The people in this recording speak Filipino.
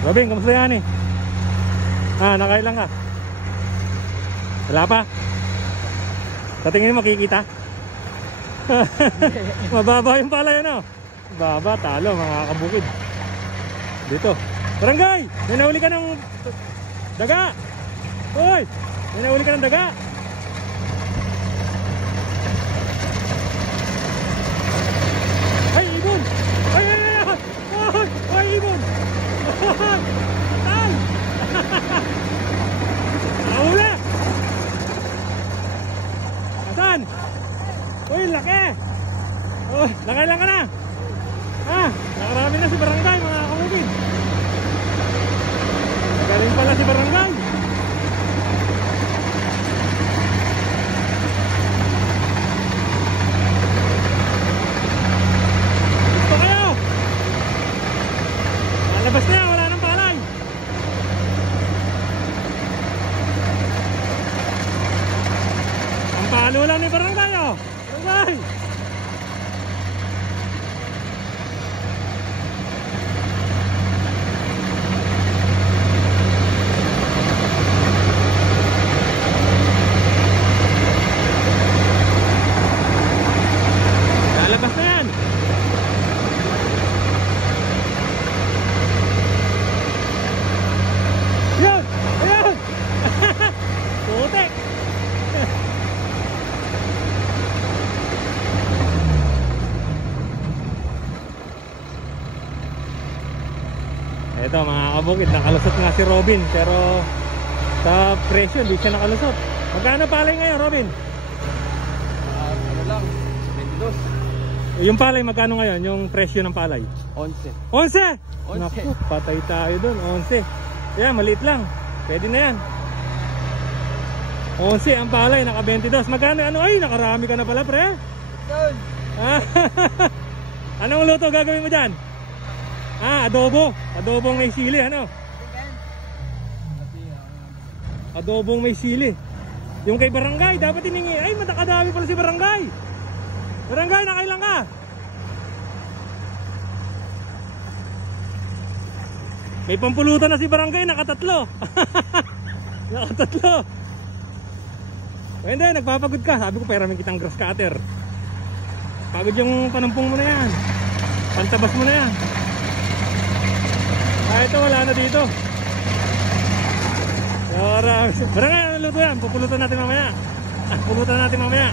Robin, kamusta yan eh? Nakailan ka? Wala pa? Sa tingin mo makikita? Mababa yung pala yun oh. Baba, talo mga kabukid. Dito. Barangay! May nahuli ka ng daga! Hoy! May nahuli ka ng daga! Ay, ibon! Ay, ay, ay! Ay, ay, ibon! Ay! Tal! Nahuli! Asan? Uy, laki! Uy, nakailan ka na? Nakarami na si Barangay mga kabukid. Galing pala si Barangay. Gusto kayo? Malabas na yan, wala nang palay. Ang palo lang ni Barangay oh. Barangay! Lalabas na yan. Yun! Ayun! Putik! Ito mga kabukid, nakalusot nga si Robin. Pero sa presyo, hindi siya nakalusot. Magkano palay ngayon, Robin? Ano lang, 22. Yung palay, magkano ngayon? Yung presyo ng palay? 11. 11? 11. Naku, patay tayo dun. 11. Yan, maliit lang. Pwede na yan. 11 ang palay, naka 22. Magkano? Ano? Ay, nakarami ka na pala, pre. Doon. Anong luto gagawin mo dyan? Adobo. Adobong may sili, ano? Adobong may sili. Yung kay Barangay, dapat hiningi. Ay, matakadami pala si Barangay. Barangay, nakailan ka? May pampulutan na si Barangay, nakatatlo. Nakatatlo. Hindi, nagpapagod ka. Sabi ko, peramin kitang grass cutter. Pagod yung panampong mo na yan. Pantabas mo na yan. Ito, wala na dito. Barangay, ano luto yan? Pupulutan natin mamaya. Pupulutan natin mamaya.